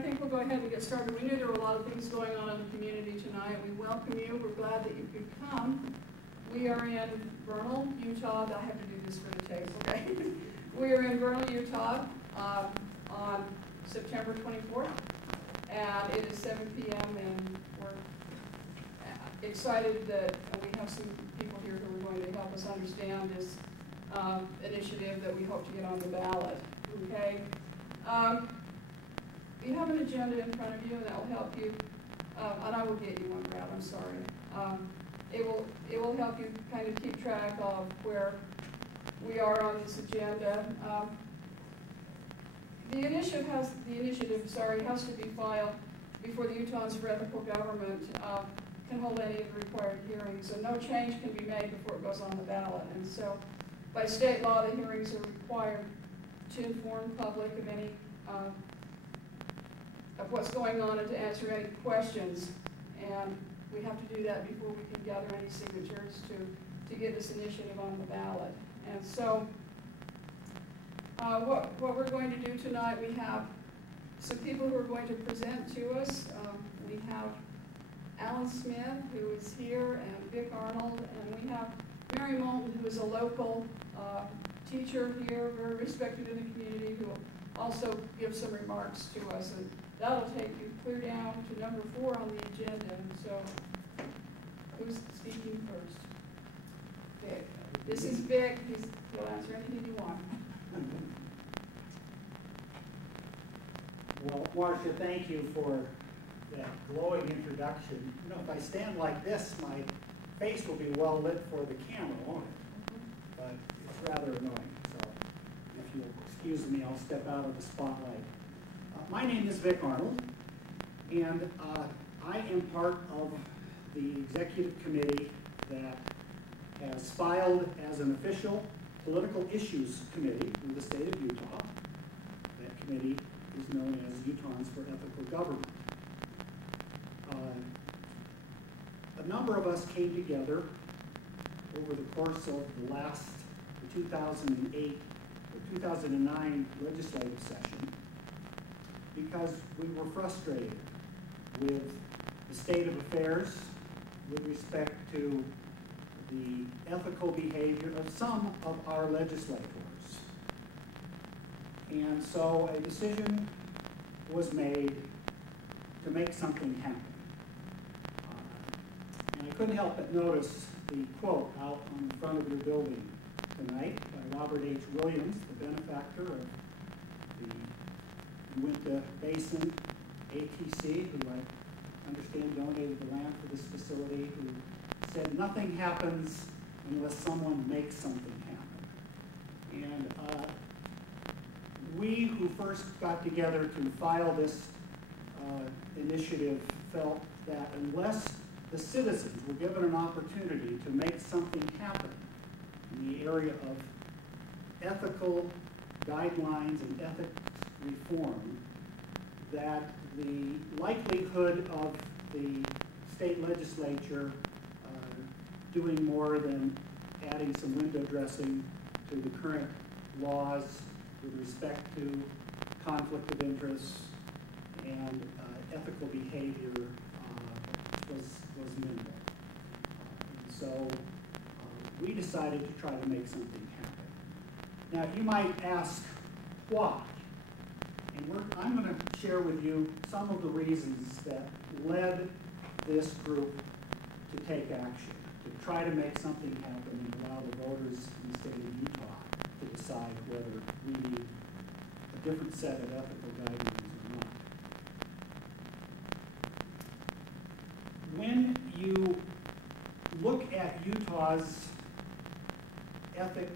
I think we'll go ahead and get started. We knew there were a lot of things going on in the community tonight. We welcome you. We're glad that you could come. We are in Vernal, Utah. I have to do this for the tape, okay? We are in Vernal, Utah on September 24th, and it is 7 p.m., and we're excited that we have some people here who are going to help us understand this initiative that we hope to get on the ballot, okay? You have an agenda in front of you, and that will help you, and I will get you one, Brad, I'm sorry. It will help you kind of keep track of where we are on this agenda. The initiative has to be filed before the Utahns for Ethical Government can hold any of the required hearings, so no change can be made before it goes on the ballot. And so, by state law, the hearings are required to inform the public of any of what's going on and to answer any questions. And we have to do that before we can gather any signatures to get this initiative on the ballot. And so, what we're going to do tonight, we have some people who are going to present to us. We have Alan Smith, who is here, and Vic Arnold, and we have Mary Moulton, who is a local teacher here, very respected in the community, who will also give some remarks to us. And that'll take you clear down to number 4 on the agenda. So, who's speaking first? Vic. This is Vic. He'll answer anything you want. Well, Marcia, thank you for that glowing introduction. You know, if I stand like this, my face will be well lit for the camera, won't it? But it's rather annoying. So if you'll excuse me, I'll step out of the spotlight. My name is Vic Arnold, and I am part of the executive committee that has filed as an official political issues committee in the state of Utah. That committee is known as Utahns for Ethical Government. A number of us came together over the course of the last 2008 or 2009 legislative session because we were frustrated with the state of affairs with respect to the ethical behavior of some of our legislators. And so a decision was made to make something happen. And I couldn't help but notice the quote out on the front of your building tonight by Robert H. Williams, the benefactor of the Uinta Basin ATC, who I understand donated the land for this facility, who said nothing happens unless someone makes something happen. And we who first got together to file this initiative felt that unless the citizens were given an opportunity to make something happen in the area of ethical guidelines and ethics reform, that the likelihood of the state legislature doing more than adding some window dressing to the current laws with respect to conflict of interest and ethical behavior was minimal. So we decided to try to make something happen. Now you might ask why, and I'm going to share with you some of the reasons that led this group to take action, to try to make something happen and allow the voters in the state of Utah to decide whether we need a different set of ethical guidelines or not. When you look at Utah's ethic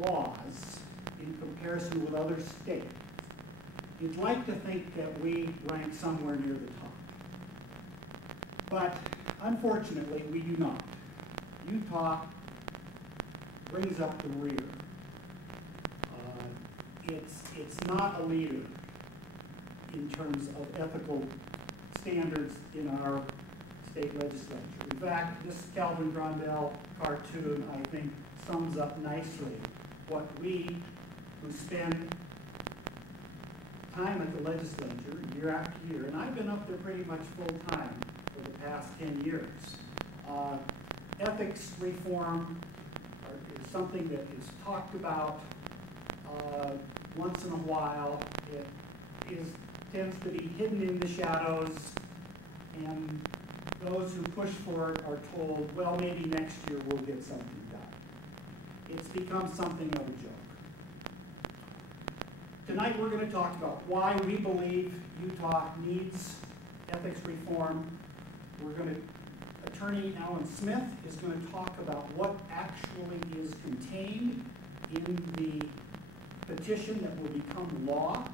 laws in comparison with other states, you'd like to think that we rank somewhere near the top. But unfortunately, we do not. Utah brings up the rear. It's not a leader in terms of ethical standards in our state legislature. In fact, this Calvin Grondell cartoon, I think, sums up nicely what we, who spend time at the legislature, year after year, and I've been up there pretty much full time for the past 10 years. Ethics reform is something that is talked about once in a while. It tends to be hidden in the shadows, and those who push for it are told, well, maybe next year we'll get something done. It's become something of a joke. Tonight we're going to talk about why we believe Utah needs ethics reform. Attorney Alan Smith is going to talk about what actually is contained in the petition that will become law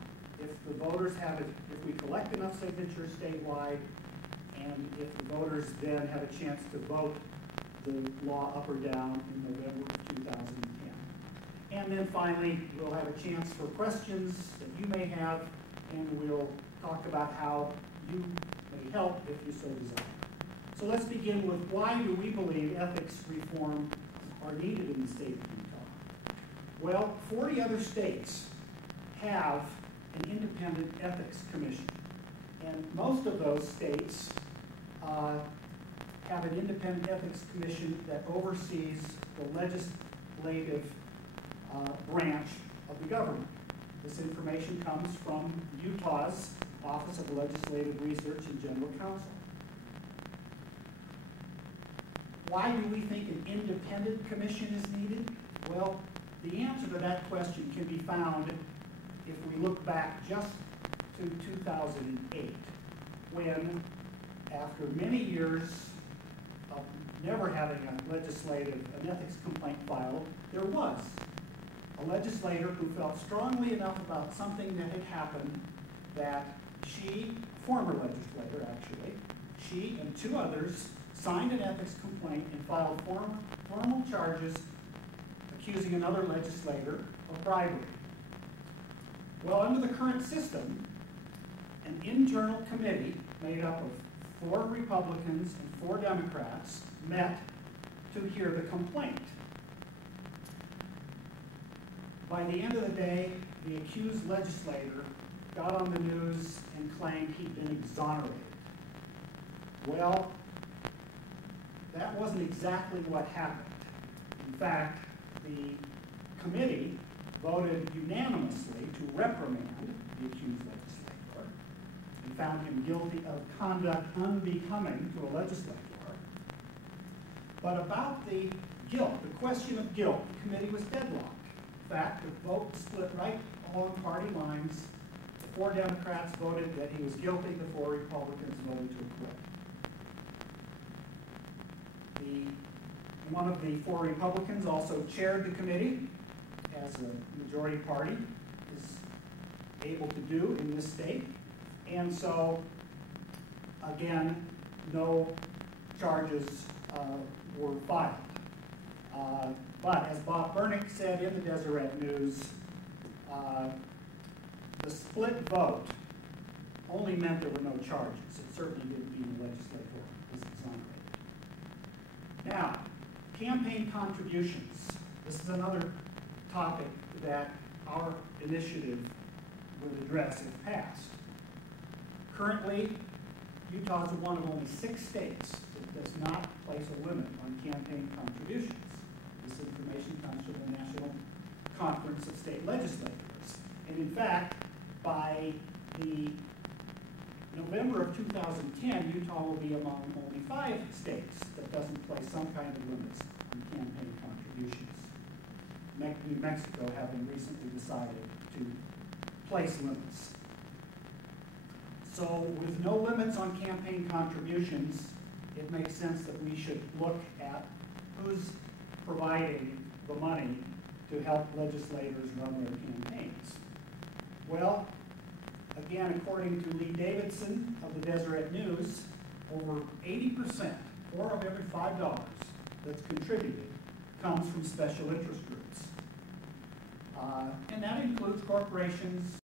if the voters have it, if we collect enough signatures statewide, and if the voters then have a chance to vote the law up or down in November of 2010. And then finally, we'll have a chance for questions that you may have, and we'll talk about how you may help if you so desire. So let's begin with why do we believe ethics reform are needed in the state of Utah? Well, 40 other states have an independent ethics commission, and most of those states have an independent ethics commission that oversees the legislative branch of the government. This information comes from Utah's Office of Legislative Research and General Counsel. Why do we think an independent commission is needed? Well, the answer to that question can be found if we look back just to 2008, when, after many years of never having an ethics complaint filed, there was a legislator who felt strongly enough about something that had happened that former legislator actually, she and two others signed an ethics complaint and filed formal charges accusing another legislator of bribery. Well, under the current system, an internal committee made up of 4 Republicans and 4 Democrats met to hear the complaint. By the end of the day, the accused legislator got on the news and claimed he'd been exonerated. Well, that wasn't exactly what happened. In fact, the committee voted unanimously to reprimand the accused legislator and found him guilty of conduct unbecoming to a legislator. But about the guilt, the question of guilt, the committee was deadlocked. In fact, the vote split right along party lines. The 4 Democrats voted that he was guilty, the 4 Republicans voted to acquit. One of the 4 Republicans also chaired the committee, as a majority party is able to do in this state. And so, again, no charges were filed. But as Bob Bernick said in the Deseret News, the split vote only meant there were no charges. It certainly didn't mean the legislator was exonerated. Now, campaign contributions. This is another topic that our initiative would address if passed. Currently, Utah is one of only 6 states that does not place a limit on campaign contributions. This information comes from the National Conference of State Legislators. And in fact, by the November of 2010, Utah will be among only 5 states that doesn't place some kind of limits on campaign contributions. New Mexico having recently decided to place limits. So with no limits on campaign contributions, it makes sense that we should look at who's providing the money to help legislators run their campaigns. Well, again, according to Lee Davidson of the Deseret News, over 80%, 4 of every $5 that's contributed, comes from special interest groups. And that includes corporations,